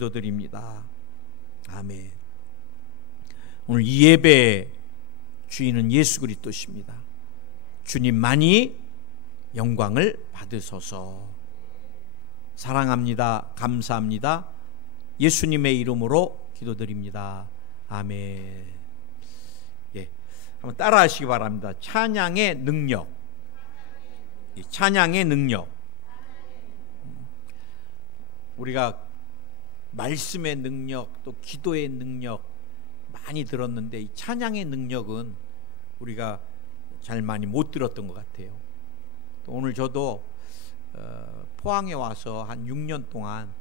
기도드립니다. 아멘. 오늘 이 예배의 주인은 예수 그리스도십니다. 주님만이 영광을 받으소서. 사랑합니다. 감사합니다. 예수님의 이름으로 기도드립니다. 아멘. 예, 한번 따라하시기 바랍니다. 찬양의 능력. 찬양의 능력. 우리가 말씀의 능력, 또 기도의 능력 많이 들었는데, 이 찬양의 능력은 우리가 잘 많이 못 들었던 것 같아요. 또 오늘 저도 포항에 와서 한 6년 동안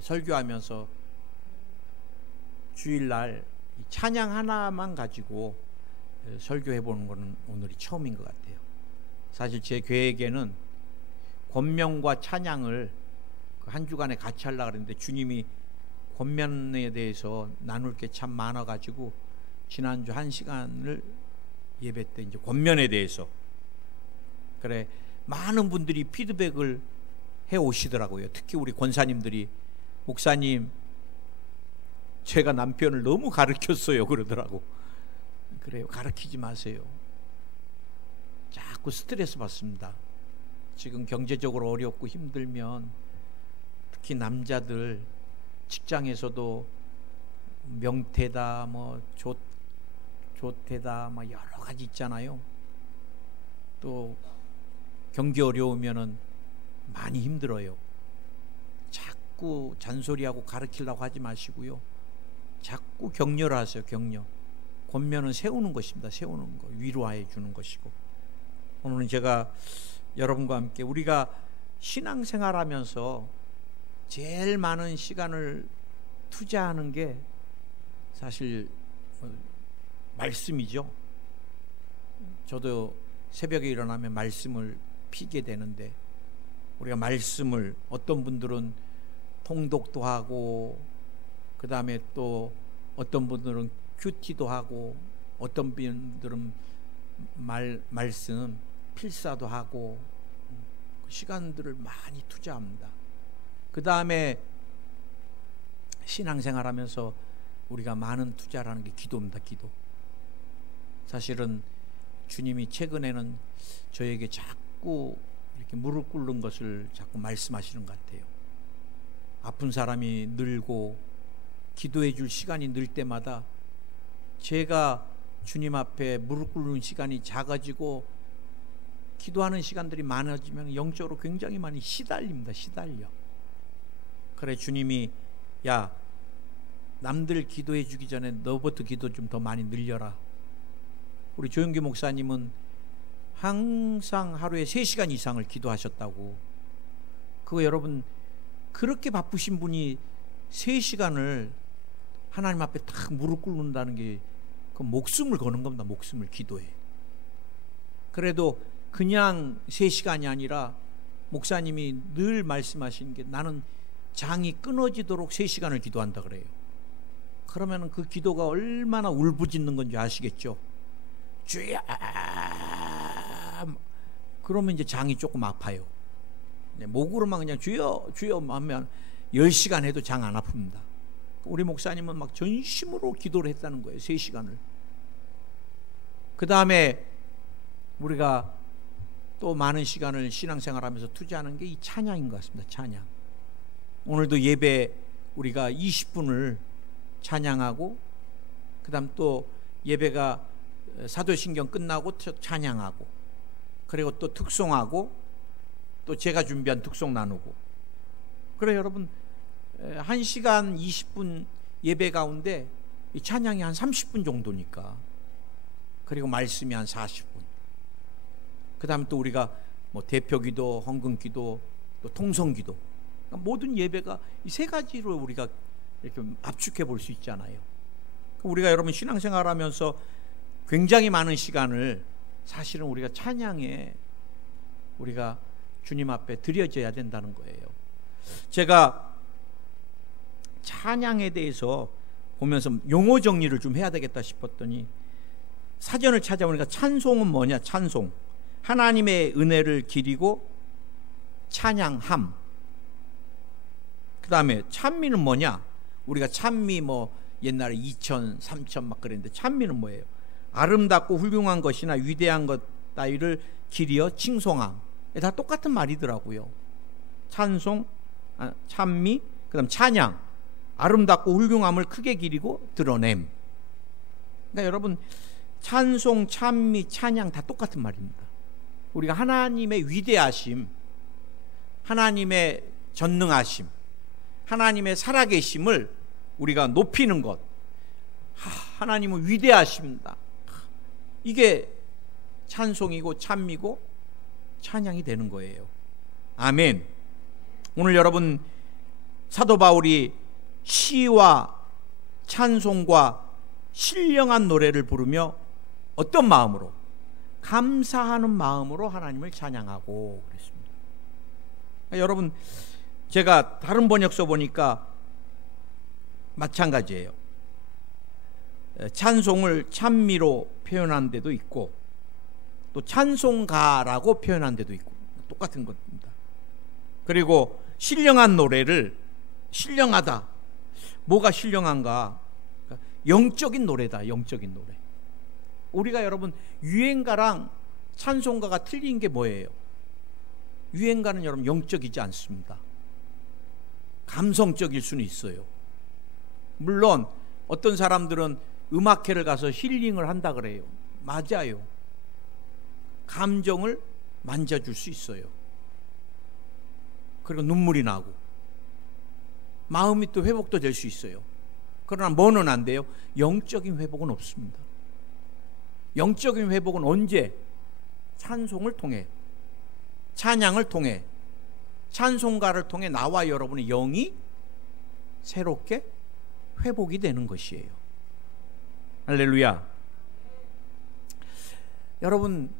설교하면서 주일날 찬양 하나만 가지고 설교해 보는 것은 오늘이 처음인 것 같아요. 사실 제 계획에는 권면과 찬양을 한 주간에 같이 하려고 그랬는데, 주님이 권면에 대해서 나눌 게 참 많아가지고 지난주 1시간을 예배 때 이제 권면에 대해서, 그래, 많은 분들이 피드백을 해 오시더라고요. 특히 우리 권사님들이, 목사님 제가 남편을 너무 가르쳤어요 그러더라고. 그래요, 가르치지 마세요. 자꾸 스트레스 받습니다. 지금 경제적으로 어렵고 힘들면 특히 남자들 직장에서도 명태다, 뭐 조태다, 뭐 여러 가지 있잖아요. 또 경기 어려우면은 많이 힘들어요. 자꾸 잔소리하고 가르치려고 하지 마시고요. 자꾸 격려를 하세요. 격려. 권면은 세우는 것입니다. 세우는 거, 위로해 주는 것이고. 오늘은 제가 여러분과 함께 우리가 신앙생활하면서 제일 많은 시간을 투자하는 게 사실 말씀이죠. 저도 새벽에 일어나면 말씀을 피게 되는데, 우리가 말씀을, 어떤 분들은 통독도 하고, 그 다음에 또 어떤 분들은 큐티도 하고, 어떤 분들은 말씀 필사도 하고, 시간들을 많이 투자합니다. 그 다음에 신앙생활하면서 우리가 많은 투자를 하는 게 기도입니다. 기도. 사실은 주님이 최근에는 저에게 자꾸 이렇게 무릎 꿇는 것을 자꾸 말씀하시는 것 같아요. 아픈 사람이 늘고 기도해 줄 시간이 늘 때마다 제가 주님 앞에 무릎 꿇는 시간이 작아지고 기도하는 시간들이 많아지면 영적으로 굉장히 많이 시달립니다. 시달려. 그래, 주님이 야, 남들 기도해 주기 전에 너부터 기도 좀 더 많이 늘려라. 우리 조영기 목사님은 항상 하루에 3시간 이상을 기도하셨다고. 그거 여러분, 그렇게 바쁘신 분이 3시간을 하나님 앞에 딱 무릎 꿇는다는 게 그 목숨을 거는 겁니다. 목숨을 기도해. 그래도 그냥 3시간이 아니라 목사님이 늘 말씀하시는 게, 나는 장이 끊어지도록 3시간을 기도한다 그래요. 그러면 그 기도가 얼마나 울부짖는 건지 아시겠죠? 주여, 그러면 이제 장이 조금 아파요. 목으로만 그냥 주여 주여 하면 10시간 해도 장 안 아픕니다. 우리 목사님은 막 전심으로 기도를 했다는 거예요. 3시간을. 그 다음에 우리가 또 많은 시간을 신앙생활하면서 투자하는 게 이 찬양인 것 같습니다. 찬양. 오늘도 예배 우리가 20분을 찬양하고, 그 다음 또 예배가 사도신경 끝나고 찬양하고, 그리고 또 특송하고, 또 제가 준비한 특송 나누고. 그래, 여러분 1시간 20분 예배 가운데 이 찬양이 한 30분 정도니까, 그리고 말씀이 한 40분, 그 다음에 또 우리가 뭐 대표기도, 헌금기도, 또 통성기도, 그러니까 모든 예배가 이 3가지로 우리가 이렇게 압축해 볼 수 있잖아요. 우리가 여러분 신앙생활하면서 굉장히 많은 시간을 사실은 우리가 찬양에 우리가 주님 앞에 드려져야 된다는 거예요. 제가 찬양에 대해서 보면서 용어 정리를 좀 해야 되겠다 싶었더니, 사전을 찾아보니까 찬송은 뭐냐? 찬송, 하나님의 은혜를 기리고 찬양함, 그 다음에 찬미는 뭐냐? 우리가 찬미 뭐 옛날에 2천, 3천 막 그랬는데 찬미는 뭐예요? 아름답고 훌륭한 것이나 위대한 것 따위를 기리어 칭송함. 다 똑같은 말이더라고요. 찬송, 찬미, 그 다음 찬양. 아름답고 훌륭함을 크게 기리고 드러냄. 그러니까 여러분, 찬송, 찬미, 찬양 다 똑같은 말입니다. 우리가 하나님의 위대하심, 하나님의 전능하심, 하나님의 살아계심을 우리가 높이는 것, 하나님은 위대하십니다. 이게 찬송이고 찬미고 찬양이 되는 거예요. 아멘. 오늘 여러분, 사도 바울이 시와 찬송과 신령한 노래를 부르며 어떤 마음으로? 감사하는 마음으로 하나님을 찬양하고 그랬습니다. 그러니까 여러분, 제가 다른 번역서 보니까 마찬가지예요. 찬송을 찬미로 표현한 데도 있고 또 찬송가라고 표현한 데도 있고 똑같은 겁니다. 그리고 신령한 노래를, 신령하다, 뭐가 신령한가? 영적인 노래다. 영적인 노래. 우리가 여러분, 유행가랑 찬송가가 틀린 게 뭐예요? 유행가는 여러분 영적이지 않습니다. 감성적일 수는 있어요. 물론 어떤 사람들은 음악회를 가서 힐링을 한다 그래요. 맞아요. 감정을 만져줄 수 있어요. 그리고 눈물이 나고 마음이 또 회복도 될 수 있어요. 그러나 뭐는 안 돼요? 영적인 회복은 없습니다. 영적인 회복은 언제? 찬송을 통해, 찬양을 통해, 찬송가를 통해 나와 여러분의 영이 새롭게 회복이 되는 것이에요. 할렐루야. 여러분,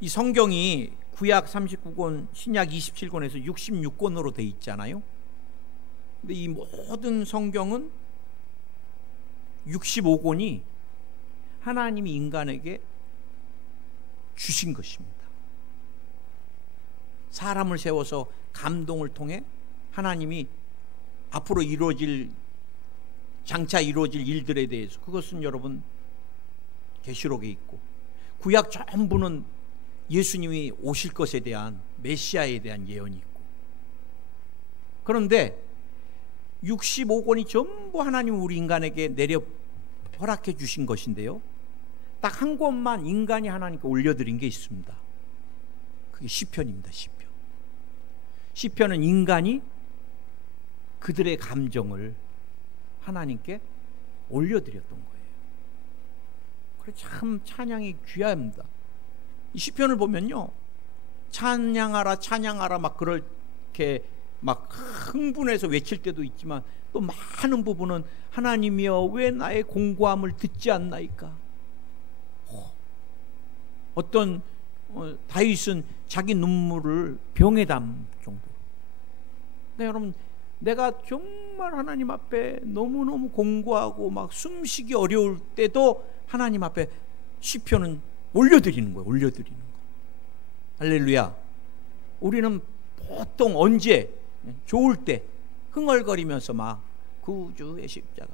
이 성경이 구약 39권, 신약 27권에서 66권으로 돼 있잖아요. 근데 이 모든 성경은 65권이 하나님이 인간에게 주신 것입니다. 사람을 세워서 감동을 통해 하나님이 앞으로 장차 이루어질 일들에 대해서, 그것은 여러분 계시록에 있고, 구약 전부는 예수님이 오실 것에 대한, 메시아에 대한 예언이 있고, 그런데 65권이 전부 하나님 우리 인간에게 내려 허락해 주신 것인데요, 딱 한 권만 인간이 하나님께 올려드린 게 있습니다. 그게 시편입니다. 시편. 시편은 인간이 그들의 감정을 하나님께 올려드렸던 거예요. 그래서 참 찬양이 귀합니다. 이 시편을 보면요, 찬양하라 찬양하라 막 그렇게 막 흥분해서 외칠 때도 있지만, 또 많은 부분은 하나님이여 왜 나의 공고함을 듣지 않나이까. 어떤 다윗은 자기 눈물을 병에 담을 정도로. 근데 여러분, 내가 정말 하나님 앞에 너무너무 공고하고 막 숨쉬기 어려울 때도 하나님 앞에 시편은 올려드리는 거예요. 올려드리는 거. 할렐루야. 우리는 보통 언제? 좋을 때 흥얼거리면서 막 구주의 십자가,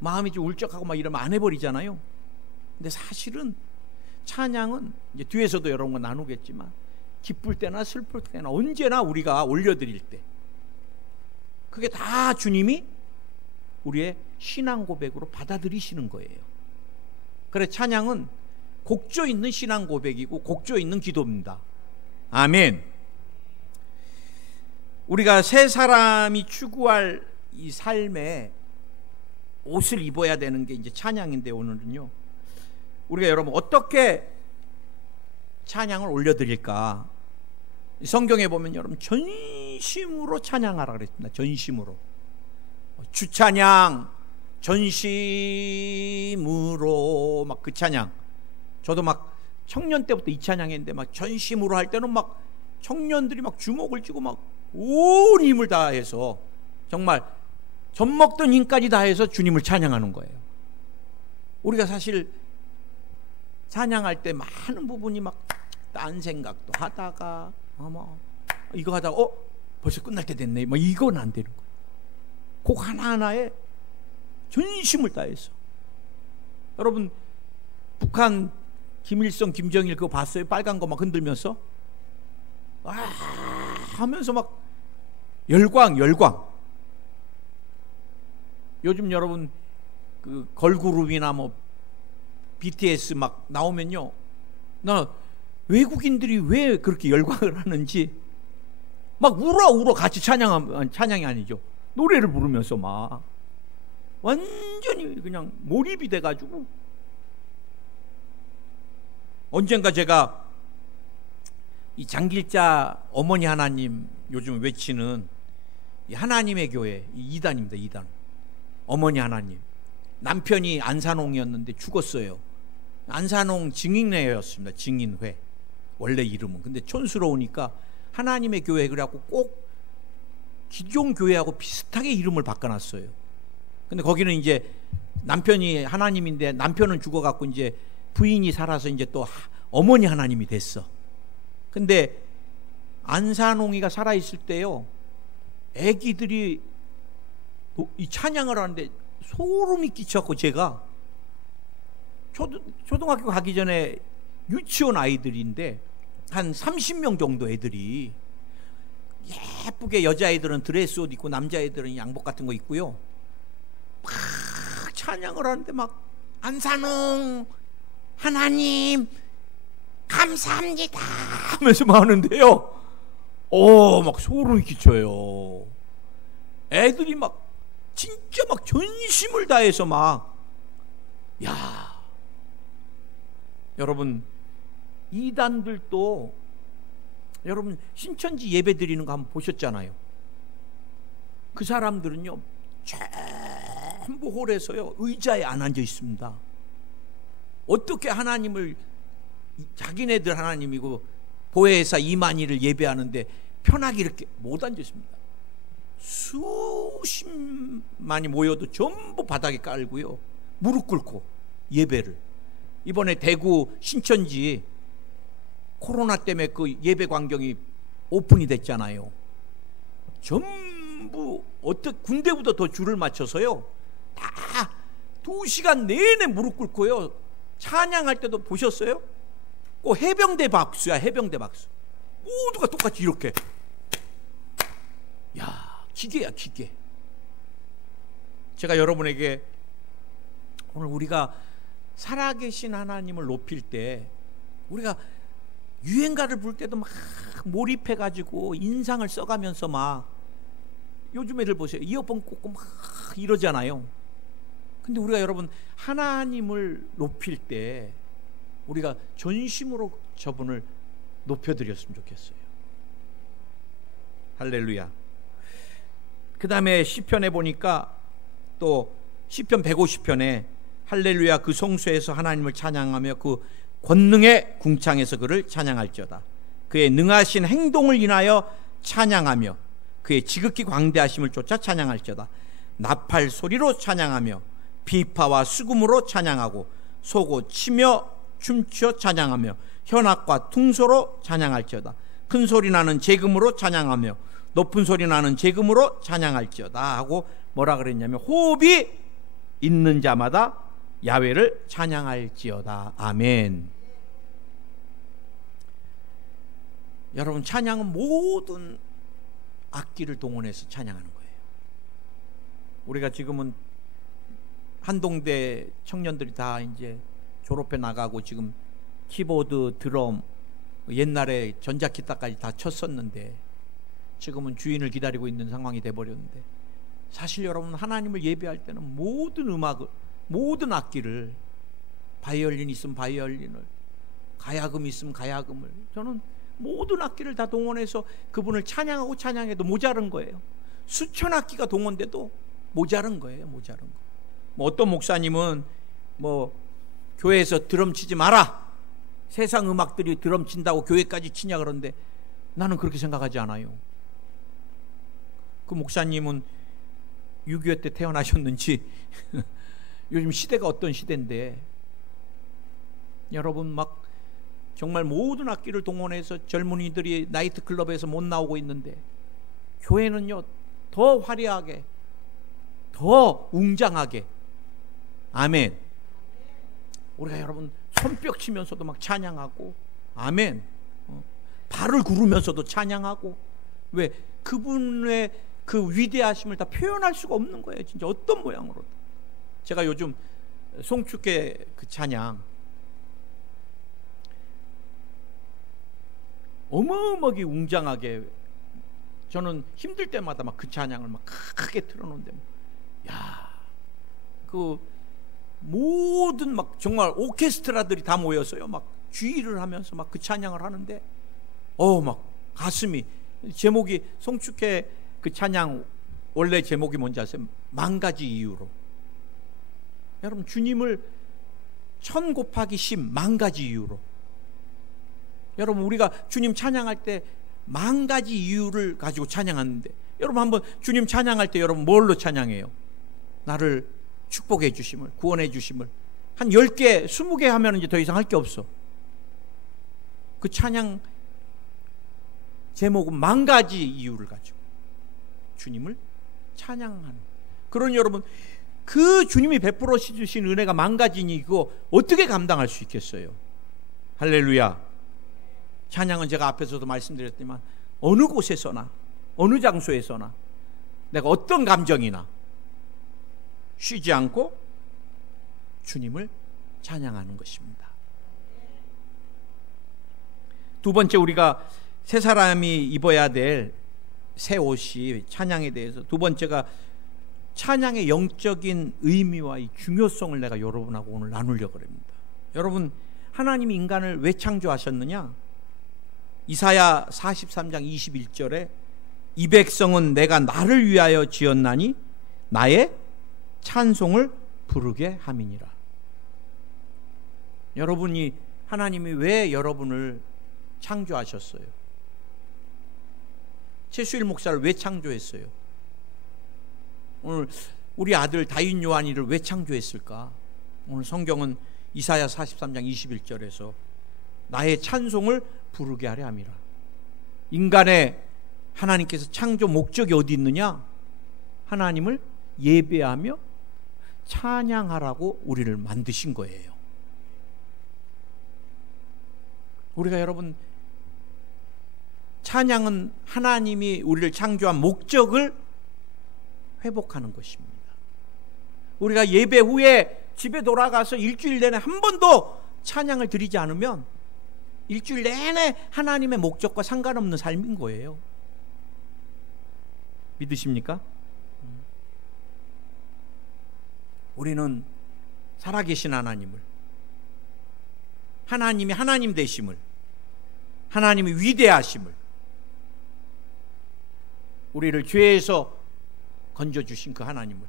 마음이 좀 울적하고 막 이러면 안 해버리잖아요. 근데 사실은 찬양은 이제 뒤에서도 여러분과 나누겠지만, 기쁠 때나 슬플 때나 언제나 우리가 올려드릴 때, 그게 다 주님이 우리의 신앙 고백으로 받아들이시는 거예요. 그래서 찬양은 곡조 있는 신앙 고백이고 곡조 있는 기도입니다. 아멘. 우리가 새 사람이 추구할 이 삶에 옷을 입어야 되는 게 이제 찬양인데, 오늘은요, 우리가 여러분 어떻게 찬양을 올려드릴까? 성경에 보면 여러분 전심으로 찬양하라 그랬습니다. 전심으로. 주찬양, 전심으로, 막 그 찬양. 저도 막 청년 때부터 이 찬양했는데, 막 전심으로 할 때는 막 청년들이 막 주먹을 쥐고 막 온 힘을 다해서, 정말 젖 먹던 힘까지 다해서 주님을 찬양하는 거예요. 우리가 사실 찬양할 때 많은 부분이 막 딴 생각도 하다가, 이거 하다가 벌써 끝날 때 됐네, 뭐 이건 안 되는 거예요. 곡 하나하나에 전심을 다해서. 여러분 북한 김일성 김정일 그거 봤어요? 빨간 거 막 흔들면서 하면서 막 열광. 요즘 여러분 그 걸그룹이나 뭐 BTS 막 나오면요, 나 외국인들이 왜 그렇게 열광을 하는지 막 울어 같이 찬양이 아니죠, 노래를 부르면서 막 완전히 그냥 몰입이 돼가지고. 언젠가 제가 이 장길자 어머니 하나님 요즘 외치는 이 하나님의 교회 이 2단입니다. 2단 어머니 하나님. 남편이 안산홍이었는데 죽었어요. 안산홍 증인회였습니다. 증인회 원래 이름은. 근데 촌스러우니까 하나님의 교회 그래갖고 꼭 기존 교회하고 비슷하게 이름을 바꿔놨어요. 근데 거기는 이제 남편이 하나님인데 남편은 죽어갖고 이제 부인이 살아서 이제 또 어머니 하나님이 됐어. 근데 안산홍이가 살아있을 때요, 애기들이 이 찬양을 하는데 소름이 끼쳤고, 제가 초등학교 가기 전에 유치원 아이들인데 한 30명 정도 애들이 예쁘게, 여자애들은 드레스 옷 입고 남자애들은 양복 같은 거 입고요, 막 찬양을 하는데 막 안산홍 하나님 감사합니다 하면서 막 하는데요, 막 소름이 끼쳐요. 애들이 막 진짜 막 전심을 다해서 막, 야, 여러분 이단들도 여러분 신천지 예배 드리는 거 한번 보셨잖아요. 그 사람들은요 전부 홀에서요 의자에 안 앉아 있습니다. 어떻게 하나님을, 자기네들 하나님이고 보혜사 이만희를 예배하는데 편하게 이렇게 못 앉아 있습니다. 수십만이 모여도 전부 바닥에 깔고요, 무릎 꿇고 예배를. 이번에 대구 신천지 코로나 때문에 그 예배 광경이 오픈이 됐잖아요. 전부 어떻게 군대보다 더 줄을 맞춰서요, 다 2시간 내내 무릎 꿇고요 찬양할 때도 보셨어요? 꼭 해병대 박수야, 해병대 박수. 모두가 똑같이 이렇게. 야, 기계야, 기계. 제가 여러분에게 오늘 우리가 살아계신 하나님을 높일 때, 우리가 유행가를 부를 때도 막 몰입해가지고 인상을 써가면서 막, 요즘 애들 보세요, 이어폰 꽂고 막 이러잖아요. 근데 우리가 여러분 하나님을 높일 때 우리가 전심으로 저분을 높여드렸으면 좋겠어요. 할렐루야. 그 다음에 시편에 보니까 또 시편 150편에 할렐루야 그 성소에서 하나님을 찬양하며 그 권능의 궁창에서 그를 찬양할지어다. 그의 능하신 행동을 인하여 찬양하며 그의 지극히 광대하심을 쫓아 찬양할지어다. 나팔 소리로 찬양하며 비파와 수금으로 찬양하고 소고 치며 춤추어 찬양하며 현악과 퉁소로 찬양할지어다. 큰 소리 나는 제금으로 찬양하며 높은 소리 나는 제금으로 찬양할지어다 하고 뭐라 그랬냐면, 호흡이 있는 자마다 야훼를 찬양할지어다. 아멘. 여러분, 찬양은 모든 악기를 동원해서 찬양하는 거예요. 우리가 지금은 한동대 청년들이 다 이제 졸업해 나가고 지금 키보드, 드럼, 옛날에 전자기타까지 다 쳤었는데 지금은 주인을 기다리고 있는 상황이 돼버렸는데, 사실 여러분 하나님을 예배할 때는 모든 음악을, 모든 악기를, 바이올린 있으면 바이올린을, 가야금 있으면 가야금을, 저는 모든 악기를 다 동원해서 그분을 찬양하고 찬양해도 모자른 거예요. 수천 악기가 동원돼도 모자른 거예요. 모자른 거. 뭐 어떤 목사님은 뭐 교회에서 드럼 치지 마라, 세상 음악들이 드럼 친다고 교회까지 치냐 그러는데 나는 그렇게 생각하지 않아요. 그 목사님은 6.25 때 태어나셨는지 요즘 시대가 어떤 시대인데, 여러분 막 정말 모든 악기를 동원해서 젊은이들이 나이트클럽에서 못 나오고 있는데, 교회는요 더 화려하게 더 웅장하게. 아멘. 우리가 여러분 손뼉 치면서도 막 찬양하고, 아멘. 발을 구르면서도 찬양하고. 왜? 그분의 그 위대하심을 다 표현할 수가 없는 거예요. 진짜 어떤 모양으로도. 제가 요즘 송축회 그 찬양 어마어마하게 웅장하게, 저는 힘들 때마다 막 그 찬양을 막 크게 틀어놓는데, 야, 그 모든 막 정말 오케스트라들이 다 모여서요, 막 주의를 하면서 막 그 찬양을 하는데, 막 가슴이, 제목이 송축회 그 찬양 원래 제목이 뭔지 아세요? 10,000가지 이유로. 여러분, 주님을 1000 곱하기 10, 10,000가지 이유로. 여러분, 우리가 주님 찬양할 때 10,000가지 이유를 가지고 찬양하는데, 여러분 한번 주님 찬양할 때 여러분 뭘로 찬양해요? 나를 축복해 주심을, 구원해 주심을. 한 10개, 20개 하면 이제 더 이상 할 게 없어. 그 찬양 제목은 10,000가지 이유를 가지고 주님을 찬양하는. 그러니 여러분, 그 주님이 베풀어 주신 은혜가 10,000가지니 이거 어떻게 감당할 수 있겠어요? 할렐루야. 찬양은 제가 앞에서도 말씀드렸지만 어느 곳에서나 어느 장소에서나 내가 어떤 감정이나 쉬지 않고 주님을 찬양하는 것입니다. 두 번째, 우리가 새 사람이 입어야 될 새 옷이 찬양에 대해서, 두 번째가 찬양의 영적인 의미와 이 중요성을 내가 여러분하고 오늘 나누려고 합니다. 여러분, 하나님이 인간을 왜 창조하셨느냐? 이사야 43장 21절에 이 백성은 내가 나를 위하여 지었나니 나의 찬송을 부르게 함이니라. 여러분이, 하나님이 왜 여러분을 창조하셨어요? 최수일 목사를 왜 창조했어요? 오늘 우리 아들 다윗 요한이를 왜 창조했을까? 오늘 성경은 이사야 43장 21절에서 나의 찬송을 부르게 하려 함이라. 인간의 하나님께서 창조 목적이 어디 있느냐? 하나님을 예배하며 찬양하라고 우리를 만드신 거예요. 우리가 여러분, 찬양은 하나님이 우리를 창조한 목적을 회복하는 것입니다. 우리가 예배 후에 집에 돌아가서 일주일 내내 한 번도 찬양을 드리지 않으면 일주일 내내 하나님의 목적과 상관없는 삶인 거예요. 믿으십니까? 우리는 살아계신 하나님을, 하나님이 하나님 되심을, 하나님이 위대하심을, 우리를 죄에서 건져주신 그 하나님을,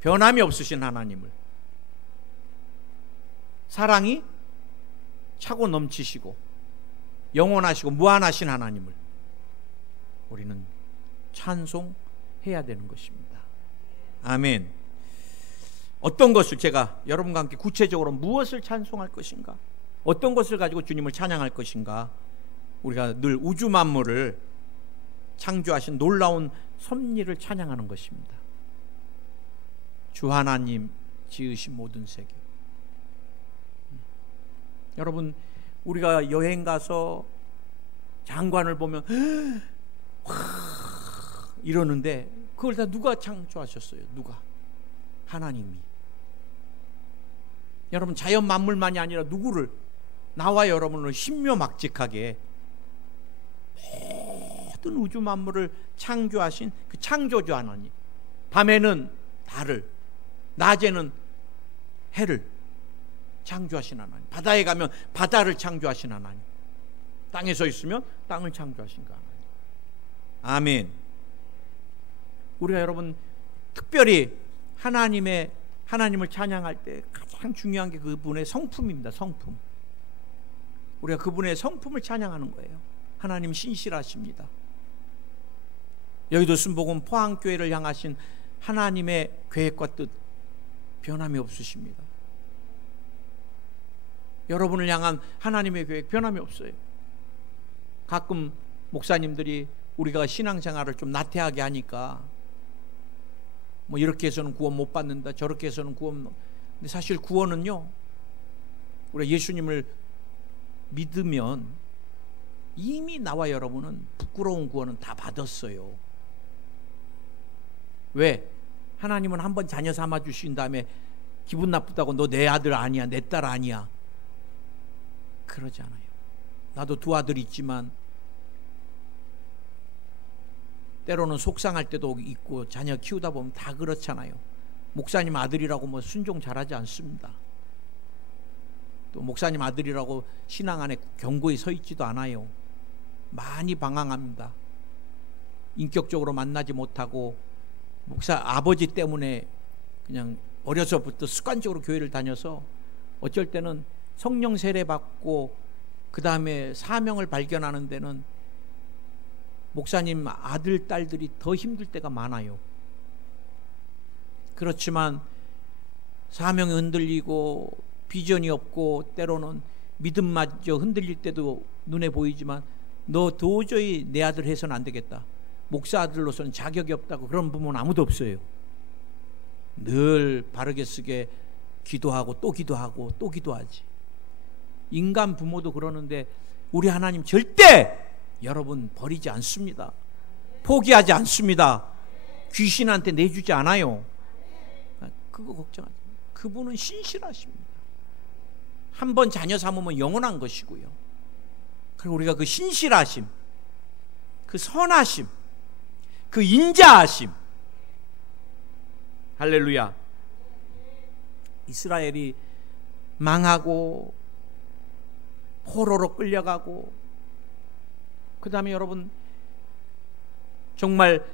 변함이 없으신 하나님을, 사랑이 차고 넘치시고 영원하시고 무한하신 하나님을 우리는 찬송해야 되는 것입니다. 아멘. 어떤 것을, 제가 여러분과 함께 구체적으로 무엇을 찬송할 것인가, 어떤 것을 가지고 주님을 찬양할 것인가, 우리가 늘 우주 만물을 창조하신 놀라운 섭리를 찬양하는 것입니다. 주 하나님 지으신 모든 세계. 여러분, 우리가 여행 가서 장관을 보면 와 이러는데 그걸 다 누가 창조하셨어요? 누가? 하나님이. 여러분, 자연 만물만이 아니라 누구를, 나와 여러분을 신묘막직하게 모든 우주 만물을 창조하신 그 창조주 하나님, 밤에는 달을, 낮에는 해를 창조하신 하나님, 바다에 가면 바다를 창조하신 하나님, 땅에 서 있으면 땅을 창조하신 그 하나님. 아멘. 우리가 여러분 특별히 하나님을 찬양할 때 가장 중요한 게 그분의 성품입니다. 성품. 우리가 그분의 성품을 찬양하는 거예요. 하나님 신실하십니다. 여의도 순복음 포항교회를 향하신 하나님의 계획과 뜻 변함이 없으십니다. 여러분을 향한 하나님의 계획 변함이 없어요. 가끔 목사님들이 우리가 신앙생활을 좀 나태하게 하니까 뭐 이렇게 해서는 구원 못 받는다, 저렇게 해서는 구원. 근데 사실 구원은요, 우리가 예수님을 믿으면 이미 나와 여러분은 부끄러운 구원은 다 받았어요. 왜? 하나님은 한번 자녀 삼아 주신 다음에 기분 나쁘다고 너 내 아들 아니야, 내 딸 아니야, 그러지 않아요. 나도 두 아들 있지만 때로는 속상할 때도 있고, 자녀 키우다 보면 다 그렇잖아요. 목사님 아들이라고 뭐 순종 잘하지 않습니다. 또 목사님 아들이라고 신앙 안에 견고히 서 있지도 않아요. 많이 방황합니다. 인격적으로 만나지 못하고 목사 아버지 때문에 그냥 어려서부터 습관적으로 교회를 다녀서 어쩔 때는 성령 세례 받고 그 다음에 사명을 발견하는 데는 목사님 아들 딸들이 더 힘들 때가 많아요. 그렇지만 사명이 흔들리고 비전이 없고 때로는 믿음마저 흔들릴 때도 눈에 보이지만 너 도저히 내 아들 해서는 안 되겠다, 목사 아들로서는 자격이 없다고 그런 부모는 아무도 없어요. 늘 바르게 쓰게 기도하고 또 기도하고 또 기도하지. 인간 부모도 그러는데 우리 하나님 절대 여러분 버리지 않습니다. 포기하지 않습니다. 귀신한테 내주지 않아요. 그거 걱정하지 마세요. 그분은 신실하십니다. 한번 자녀 삼으면 영원한 것이고요. 그리고 우리가 그 신실하심, 그 선하심, 그 인자하심, 할렐루야. 이스라엘이 망하고 포로로 끌려가고 그 다음에 여러분 정말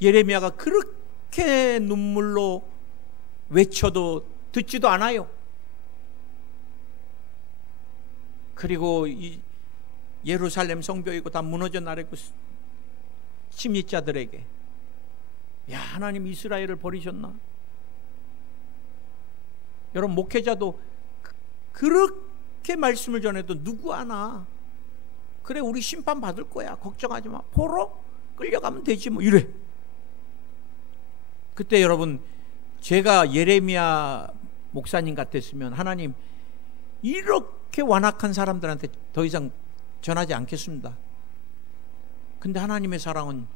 예레미야가 그렇게 눈물로 외쳐도 듣지도 않아요. 그리고 이 예루살렘 성벽이고 다 무너져 나르고 침입자들에게 야, 하나님 이스라엘을 버리셨나? 여러분 목회자도 그렇게 말씀을 전해도 누구 하나 그래 우리 심판 받을 거야, 걱정하지 마, 포로 끌려가면 되지 뭐 이래. 그때 여러분 제가 예레미야 목사님 같았으면 하나님 이렇게 완악한 사람들한테 더 이상 전하지 않겠습니다. 근데 하나님의 사랑은,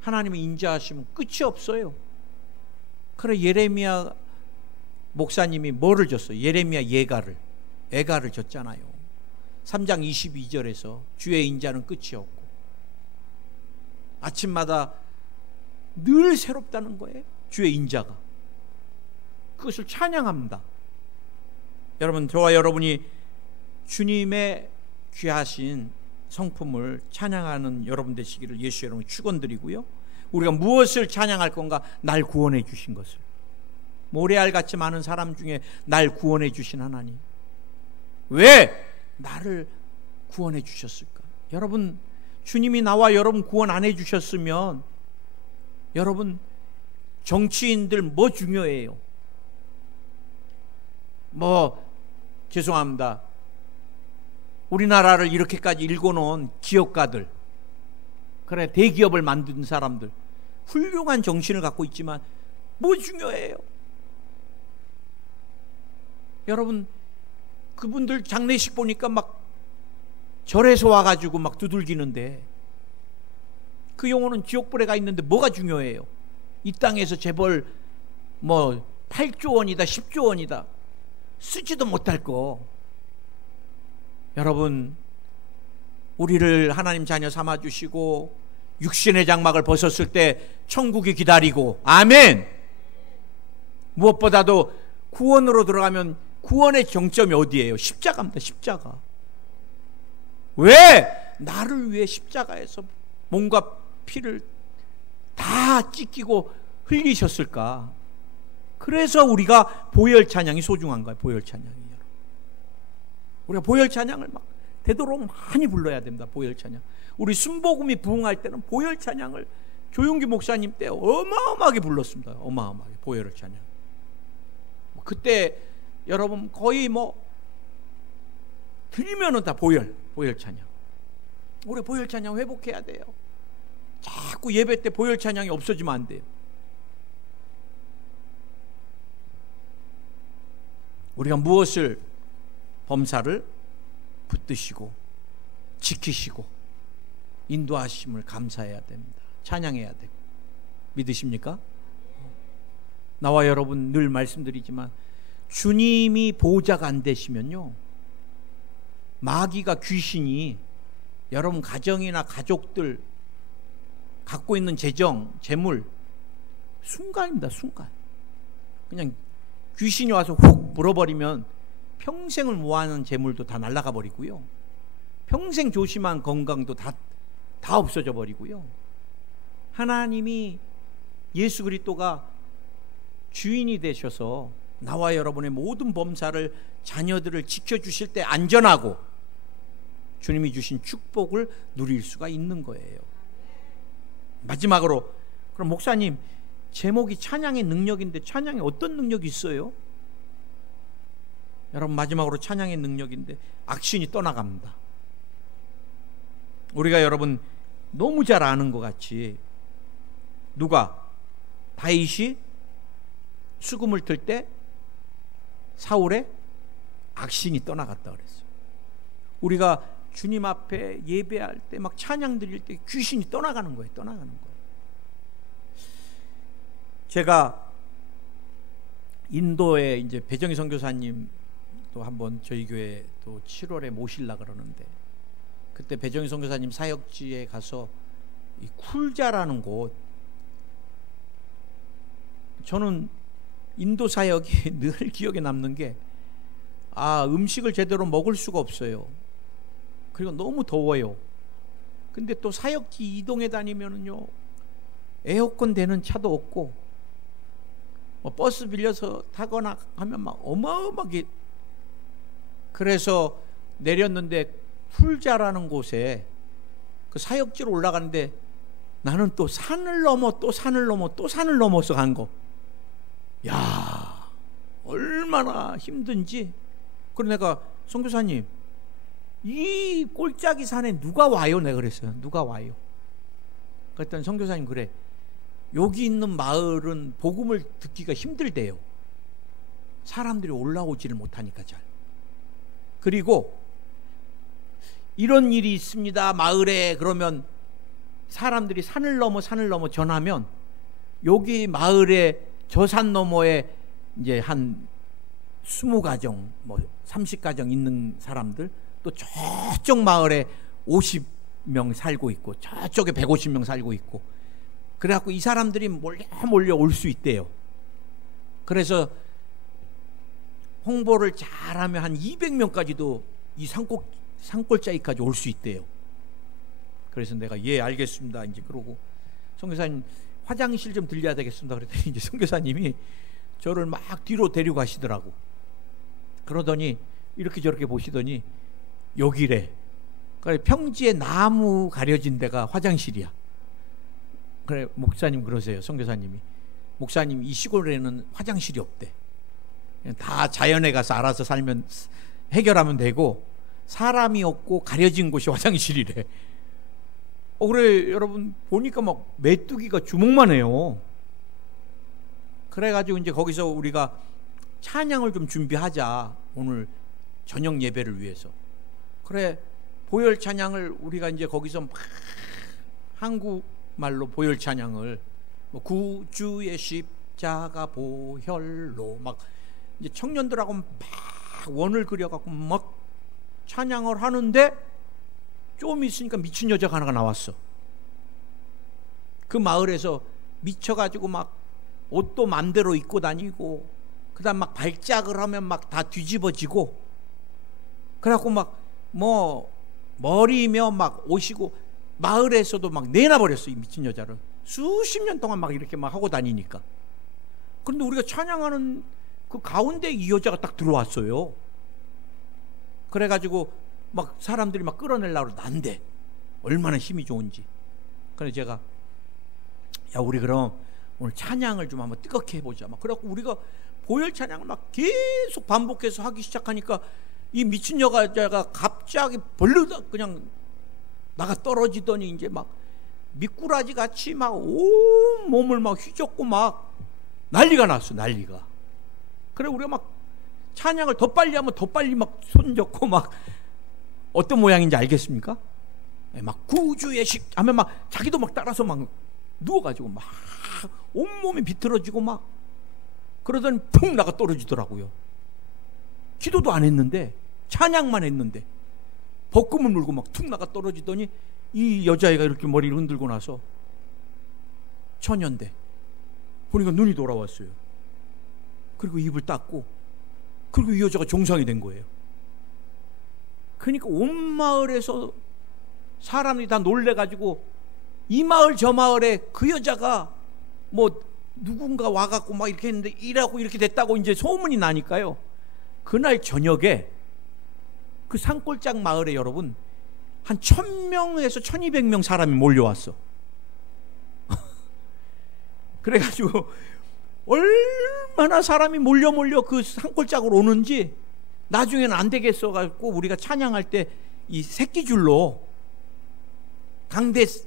하나님의 인자하심은 끝이 없어요. 그래 예레미야 목사님이 뭐를 줬어요? 예레미야 애가를 줬잖아요. 3장 22절에서 주의 인자는 끝이 없고 아침마다 늘 새롭다는 거예요. 주의 인자가. 그것을 찬양합니다. 여러분 저와 여러분이 주님의 귀하신 성품을 찬양하는 여러분 되시기를 예수 여러분 축원드리고요. 우리가 무엇을 찬양할 건가? 날 구원해 주신 것을. 모래알같이 많은 사람 중에 날 구원해 주신 하나님, 왜 나를 구원해 주셨을까? 여러분 주님이 나와 여러분 구원 안 해 주셨으면 여러분 정치인들 뭐 중요해요? 뭐 죄송합니다, 우리나라를 이렇게까지 일궈놓은 기업가들, 그래 대기업을 만든 사람들 훌륭한 정신을 갖고 있지만 뭐 중요해요? 여러분 그분들 장례식 보니까 막 절에서 와가지고 막 두들기는데 그 영혼은 지옥불에 가 있는데 뭐가 중요해요? 이 땅에서 재벌 뭐 8조 원이다 10조 원이다 쓰지도 못할 거. 여러분 우리를 하나님 자녀 삼아주시고 육신의 장막을 벗었을 때 천국이 기다리고, 아멘. 무엇보다도 구원으로 들어가면 구원의 정점이 어디예요? 십자가입니다. 십자가. 왜 나를 위해 십자가에서 몸과 피를 다 찢기고 흘리셨을까? 그래서 우리가 보혈 찬양이 소중한 거예요. 보혈 찬양이. 우리가 보혈 찬양을 막 되도록 많이 불러야 됩니다. 보혈 찬양. 우리 순복음이 부흥할 때는 보혈 찬양을 조용기 목사님 때 어마어마하게 불렀습니다. 어마어마하게 보혈 찬양. 그때 여러분 거의 뭐 들리면은 다 보혈 찬양. 우리 보혈 찬양 회복해야 돼요. 자꾸 예배 때 보혈 찬양이 없어지면 안 돼요. 우리가 무엇을 범사를 붙드시고 지키시고 인도하심을 감사해야 됩니다. 찬양해야 되고. 믿으십니까? 나와 여러분 늘 말씀드리지만 주님이 보호자가 안 되시면요, 마귀가, 귀신이 여러분 가정이나 가족들 갖고 있는 재정, 재물 순간입니다. 순간. 그냥 귀신이 와서 훅 물어버리면 평생을 모아놓은 재물도 다 날아가 버리고요, 평생 조심한 건강도 다 없어져 버리고요. 하나님이, 예수 그리스도가 주인이 되셔서 나와 여러분의 모든 범사를, 자녀들을 지켜주실 때 안전하고 주님이 주신 축복을 누릴 수가 있는 거예요. 마지막으로, 그럼 목사님, 제목이 찬양의 능력인데 찬양에 어떤 능력이 있어요? 여러분, 마지막으로 찬양의 능력인데 악신이 떠나갑니다. 우리가 여러분 너무 잘 아는 것 같이, 누가? 다윗이 수금을 틀 때 사울의 악신이 떠나갔다 그랬어요. 우리가 주님 앞에 예배할 때, 막 찬양 드릴 때 귀신이 떠나가는 거예요. 떠나가는 거예요. 제가 인도에 이제 배정희 선교사님 또 한번 저희 교회 또 7월에 모실라 그러는데, 그때 배정희 선교사님 사역지에 가서 이 쿨자라는 곳, 저는 인도 사역이 늘 기억에 남는 게, 음식을 제대로 먹을 수가 없어요. 그리고 너무 더워요. 근데 또 사역지 이동해 다니면은요, 에어컨 되는 차도 없고, 버스 빌려서 타거나 하면 막 어마어마하게. 그래서 내렸는데 풀자라는 곳에 그 사역지로 올라가는데, 나는 또 산을 넘어 또 산을 넘어 또 산을 넘어서 간 거. 야, 얼마나 힘든지. 그래서 내가, 선교사님, 이 꼴짜기 산에 누가 와요? 내가 그랬어요. 누가 와요? 그랬더니 선교사님, 그래, 여기 있는 마을은 복음을 듣기가 힘들대요. 사람들이 올라오지를 못하니까 잘. 그리고 이런 일이 있습니다, 마을에. 그러면 사람들이 산을 넘어 전하면, 여기 마을에 저 산 너머에 이제 한 20가정, 30가정 있는 사람들, 또 저쪽 마을에 50명 살고 있고, 저쪽에 150명 살고 있고, 그래갖고 이 사람들이 몰려 올 수 있대요. 그래서 홍보를 잘하면 한 200명까지도 이 산골짜기까지 올 수 있대요. 그래서 내가, 예, 알겠습니다. 이제 그러고, 선교사님, 화장실 좀 들려야 되겠습니다. 그랬더니 이제 선교사님이 저를 막 뒤로 데리고 가시더라고. 그러더니 이렇게 저렇게 보시더니, 여기래. 그래, 평지에 나무 가려진 데가 화장실이야. 그래, 목사님 그러세요. 선교사님이, 목사님, 이 시골에는 화장실이 없대. 다 자연에 가서 알아서 살면, 해결하면 되고, 사람이 없고 가려진 곳이 화장실이래. 그래, 여러분 보니까 막 메뚜기가 주먹만 해요. 그래가지고 이제 거기서 우리가 찬양을 좀 준비하자, 오늘 저녁 예배를 위해서. 그래, 보혈 찬양을 우리가 이제 거기서 막 한국말로 보혈 찬양을, 구주의 십자가 보혈로, 막 이제 청년들하고 막 원을 그려갖고 막 찬양을 하는데, 좀 있으니까 미친 여자가 하나가 나왔어. 그 마을에서 미쳐가지고 막 옷도 맘대로 입고 다니고, 그 다음 막 발작을 하면 막 다 뒤집어지고, 그래갖고 막 머리며 막 오시고, 마을에서도 막 내놔버렸어, 이 미친 여자를. 수십 년 동안 막 이렇게 막 하고 다니니까. 그런데 우리가 찬양하는 그 가운데 이 여자가 딱 들어왔어요. 그래가지고 막 사람들이 막 끌어내려고 난데, 얼마나 힘이 좋은지. 그래서 제가, 야, 우리 그럼 오늘 찬양을 좀 한번 뜨겁게 해보자. 막 그래갖고 우리가 보혈 찬양을 막 계속 반복해서 하기 시작하니까, 이 미친 여자가 갑자기 벌르다 그냥 나가 떨어지더니, 이제 막 미꾸라지 같이 막 온 몸을 막 휘젓고 막 난리가 났어, 난리가. 그래, 우리가 막 찬양을 더 빨리 하면 더 빨리 막 손잡고 막 어떤 모양인지 알겠습니까? 막 구주의 식 하면 막 자기도 막 따라서 막 누워가지고 막 온몸이 비틀어지고 막 그러더니 푹 나가 떨어지더라고요. 기도도 안 했는데 찬양만 했는데 벚금을 물고 막 툭 나가 떨어지더니 이 여자애가 이렇게 머리를 흔들고 나서 처녀인데 보니까 눈이 돌아왔어요. 그리고 입을 닦고 그리고 이 여자가 정상이 된 거예요. 그러니까 온 마을에서 사람이 다 놀래가지고 이 마을 저 마을에 그 여자가 뭐 누군가 와갖고 막 이렇게 했는데 이라고 이렇게 됐다고 이제 소문이 나니까요. 그날 저녁에 그 산골짝 마을에 여러분 한 1000명에서 1200명 사람이 몰려왔어. 그래가지고 얼마나 사람이 몰려 그 산골짝으로 오는지 나중에는 안 되겠어 갖고 우리가 찬양할 때 이 새끼줄로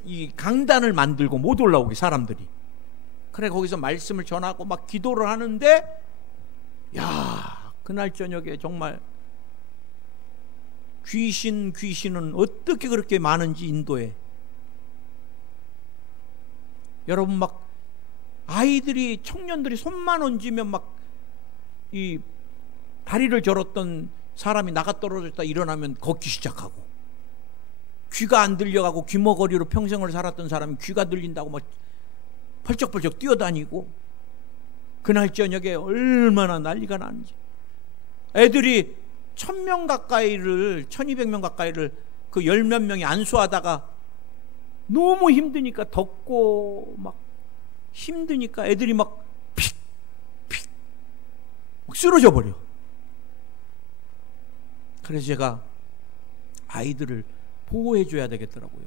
이 강단을 만들고 못 올라오게 사람들이. 그래 거기서 말씀을 전하고 막 기도를 하는데 야 그날 저녁에 정말 귀신은 어떻게 그렇게 많은지 인도에 여러분 막 아이들이 청년들이 손만 얹으면 막 이 다리를 절었던 사람이 나가 떨어졌다 일어나면 걷기 시작하고 귀가 안 들려가고 귀머거리로 평생을 살았던 사람이 귀가 들린다고 막 펄쩍펄쩍 뛰어다니고 그날 저녁에 얼마나 난리가 나는지 애들이 1000명 가까이를 1200명 가까이를 그 10몇 명이 안수하다가 너무 힘드니까 덥고 막 힘드니까 애들이 막 픽픽 막 쓰러져 버려. 그래서 제가 아이들을 보호해 줘야 되겠더라고요.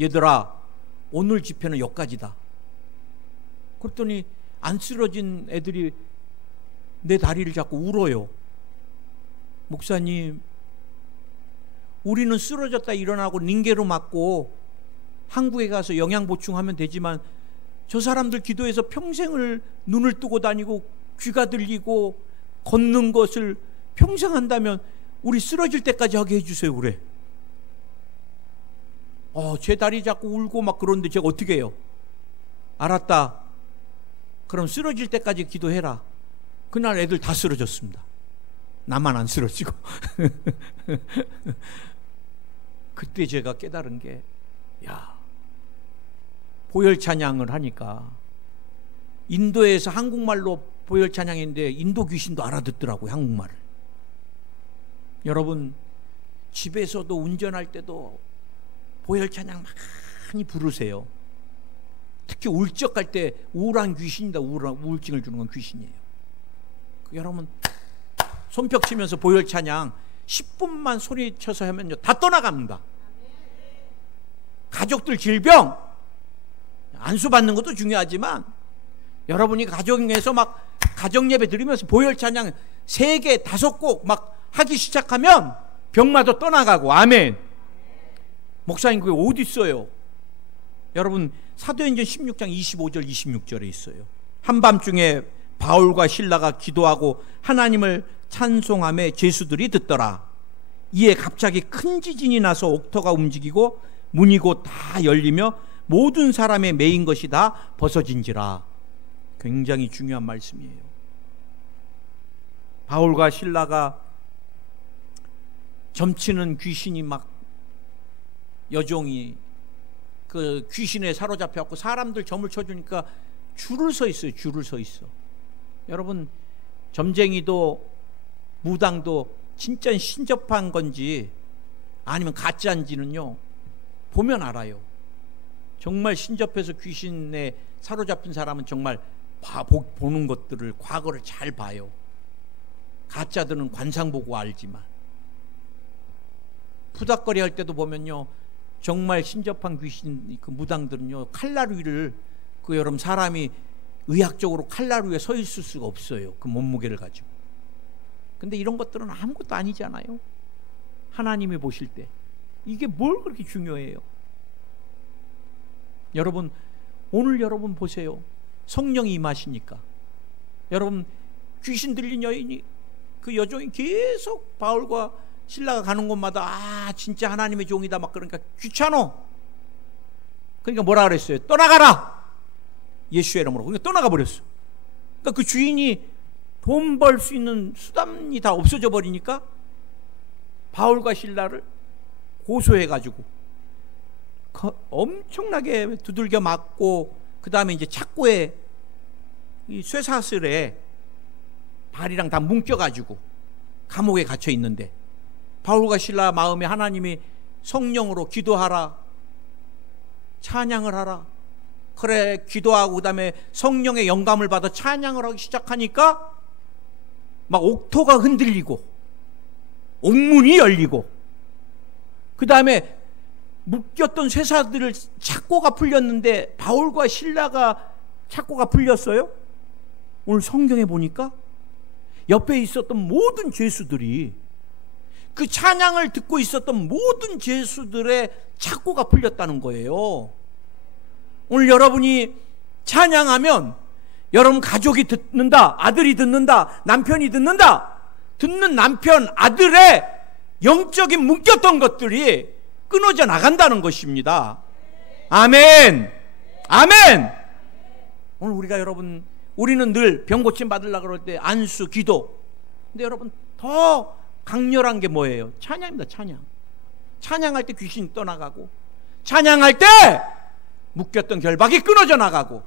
얘들아 오늘 집회는 여기까지다. 그랬더니 안 쓰러진 애들이 내 다리를 잡고 울어요. 목사님 우리는 쓰러졌다 일어나고 링게로 맞고 한국에 가서 영양 보충하면 되지만 저 사람들 기도해서 평생을 눈을 뜨고 다니고 귀가 들리고 걷는 것을 평생 한다면 우리 쓰러질 때까지 하게 해주세요. 그래. 제 다리 잡고 울고 막 그러는데 제가 어떻게 해요? 알았다. 그럼 쓰러질 때까지 기도해라. 그날 애들 다 쓰러졌습니다. 나만 안 쓰러지고. 그때 제가 깨달은 게 보혈 찬양을 하니까 인도에서 한국말로 보혈 찬양인데 인도 귀신도 알아듣더라고요. 한국말을. 여러분 집에서도 운전할 때도 보혈 찬양 많이 부르세요. 특히 울적할 때 우울한 귀신이다. 우울증을 주는 건 귀신이에요. 여러분 손뼉 치면서 보혈 찬양 10분만 소리쳐서 하면요 다 떠나갑니다. 가족들 질병 안수 받는 것도 중요하지만 여러분이 가정에서 막 가정 예배 드리면서 보혈 찬양 3개 5곡 막 하기 시작하면 병마도 떠나가고. 아멘. 목사님 그게 어디 있어요? 여러분 사도행전 16장 25절 26절에 있어요. 한밤중에 바울과 실라가 기도하고 하나님을 찬송하며 죄수들이 듣더라. 이에 갑자기 큰 지진이 나서 옥토가 움직이고 문이 곧 다 열리며 모든 사람의 매인 것이 다 벗어진지라. 굉장히 중요한 말씀이에요. 바울과 실라가 점치는 귀신이 막 여종이 그 귀신에 사로잡혀갖고 사람들 점을 쳐주니까 줄을 서 있어요. 줄을 서 있어. 여러분 점쟁이도 무당도 진짜 신접한 건지 아니면 가짜인지는요 보면 알아요. 정말 신접해서 귀신에 사로잡힌 사람은 정말 보는 것들을 과거를 잘 봐요. 가짜들은 관상 보고 알지만 푸닥거리 할 때도 보면요 정말 신접한 귀신 그 무당들은요 칼날 위를 그 여러분 사람이 의학적으로 칼날 위에 서 있을 수가 없어요. 그 몸무게를 가지고. 근데 이런 것들은 아무것도 아니잖아요. 하나님이 보실 때 이게 뭘 그렇게 중요해요? 여러분 오늘 여러분 보세요. 성령이 임하시니까 여러분 귀신 들린 여인이 그 여종이 계속 바울과 신라가 가는 곳마다 아 진짜 하나님의 종이다 막 그러니까 귀찮어. 그러니까 뭐라 그랬어요? 떠나가라. 예수의 이름으로. 그러니까 떠나가 버렸어. 그러니까 그 주인이 돈 벌 수 있는 수단이 다 없어져 버리니까 바울과 신라를 고소해가지고 엄청나게 두들겨 맞고 그 다음에 이제 착고에 이 쇠사슬에 발이랑 다 묶여가지고 감옥에 갇혀 있는데 바울과 신라 마음에 하나님이 성령으로 기도하라 찬양을 하라 그래 기도하고 그 다음에 성령의 영감을 받아 찬양을 하기 시작하니까 막 옥토가 흔들리고 옥문이 열리고 그 다음에 묶였던 쇠사들을 착고가 풀렸는데 바울과 신라가 착고가 풀렸어요? 오늘 성경에 보니까 옆에 있었던 모든 죄수들이 그 찬양을 듣고 있었던 모든 죄수들의 착고가 풀렸다는 거예요. 오늘 여러분이 찬양하면 여러분 가족이 듣는다, 아들이 듣는다, 남편이 듣는다. 듣는 남편, 아들의 영적인 묶였던 것들이 끊어져 나간다는 것입니다. 아멘. 아멘. 오늘 우리가 여러분 우리는 늘 병 고침 받으려고 그럴 때 안수, 기도. 근데 여러분 더 강렬한 게 뭐예요? 찬양입니다. 찬양. 찬양할 때 귀신이 떠나가고 찬양할 때 묶였던 결박이 끊어져 나가고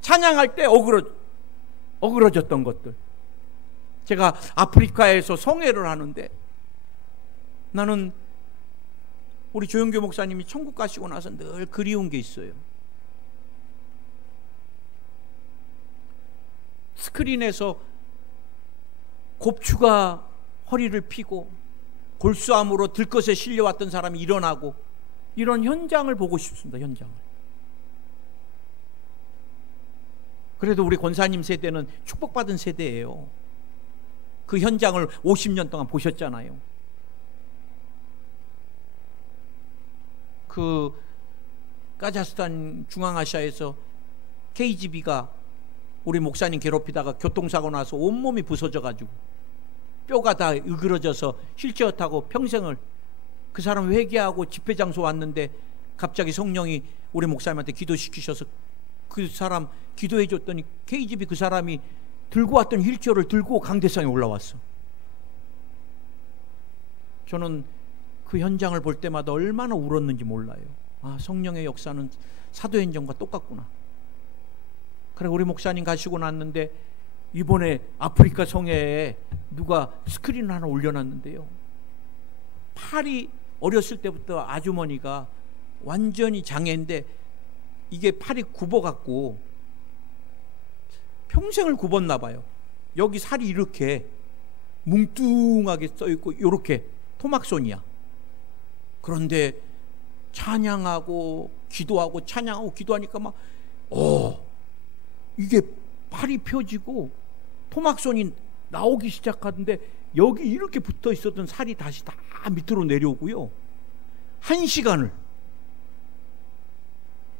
찬양할 때 어그러졌던 것들. 제가 아프리카에서 성회를 하는데 나는 우리 조영교 목사님이 천국 가시고 나서 늘 그리운 게 있어요. 스크린에서 곱추가 허리를 피고 골수암으로 들것에 실려왔던 사람이 일어나고 이런 현장을 보고 싶습니다. 현장을. 그래도 우리 권사님 세대는 축복받은 세대예요. 그 현장을 50년 동안 보셨잖아요. 그 카자흐스탄 중앙아시아에서 KGB가 우리 목사님 괴롭히다가 교통사고 나서 온몸이 부서져가지고 뼈가 다 으그러져서 휠체어 타고 평생을 그 사람 회개하고 집회 장소 왔는데 갑자기 성령이 우리 목사님한테 기도시키셔서 그 사람 기도해 줬더니 KGB 그 사람이 들고 왔던 휠체어를 들고 강대상에 올라왔어. 저는 그 현장을 볼 때마다 얼마나 울었는지 몰라요. 아, 성령의 역사는 사도행전과 똑같구나. 그래 우리 목사님 가시고 났는데 이번에 아프리카 성회에 누가 스크린 하나 올려놨는데요. 팔이 어렸을 때부터 아주머니가 완전히 장애인데 이게 팔이 굽어갖고 평생을 굽었나 봐요. 여기 살이 이렇게 뭉뚱하게 써있고 이렇게 토막손이야. 그런데 찬양하고 기도하고 찬양하고 기도하니까 막 이게 팔이 펴지고 토막손이 나오기 시작하는데 여기 이렇게 붙어 있었던 살이 다시 다 밑으로 내려오고요. 1시간을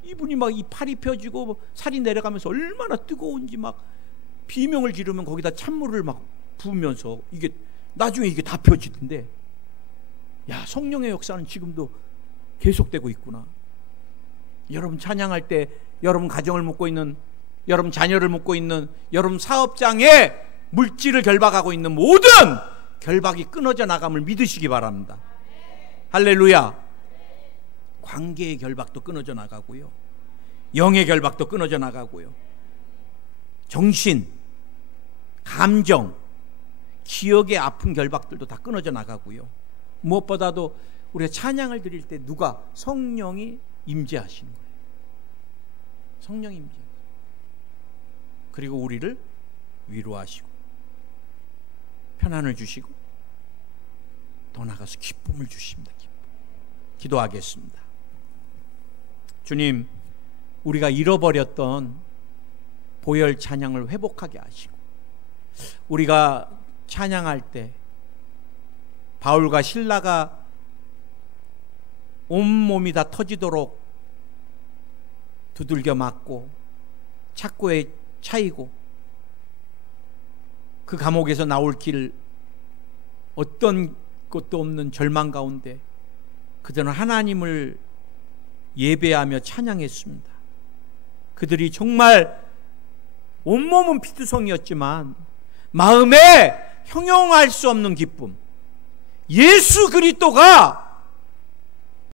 이분이 막 이 팔이 펴지고 살이 내려가면서 얼마나 뜨거운지 막 비명을 지르면 거기다 찬물을 막 부으면서 이게 나중에 이게 다 펴지던데 야 성령의 역사는 지금도 계속되고 있구나. 여러분 찬양할 때 여러분 가정을 묶고 있는 여러분 자녀를 묶고 있는 여러분 사업장에 물질을 결박하고 있는 모든 결박이 끊어져 나감을 믿으시기 바랍니다. 할렐루야. 관계의 결박도 끊어져 나가고요. 영의 결박도 끊어져 나가고요. 정신, 감정, 기억의 아픈 결박들도 다 끊어져 나가고요. 무엇보다도 우리가 찬양을 드릴 때 누가 성령이 임재하시는 거예요. 성령이 임재. 그리고 우리를 위로하시고 편안을 주시고 더 나아가서 기쁨을 주십니다. 기도하겠습니다. 주님, 우리가 잃어버렸던 보혈 찬양을 회복하게 하시고 우리가 찬양할 때 바울과 실라가 온몸이 다 터지도록 두들겨 맞고 착고에 차이고 그 감옥에서 나올 길 어떤 것도 없는 절망 가운데 그들은 하나님을 예배하며 찬양했습니다. 그들이 정말 온몸은 피투성이었지만 마음에 형용할 수 없는 기쁨, 예수 그리스도가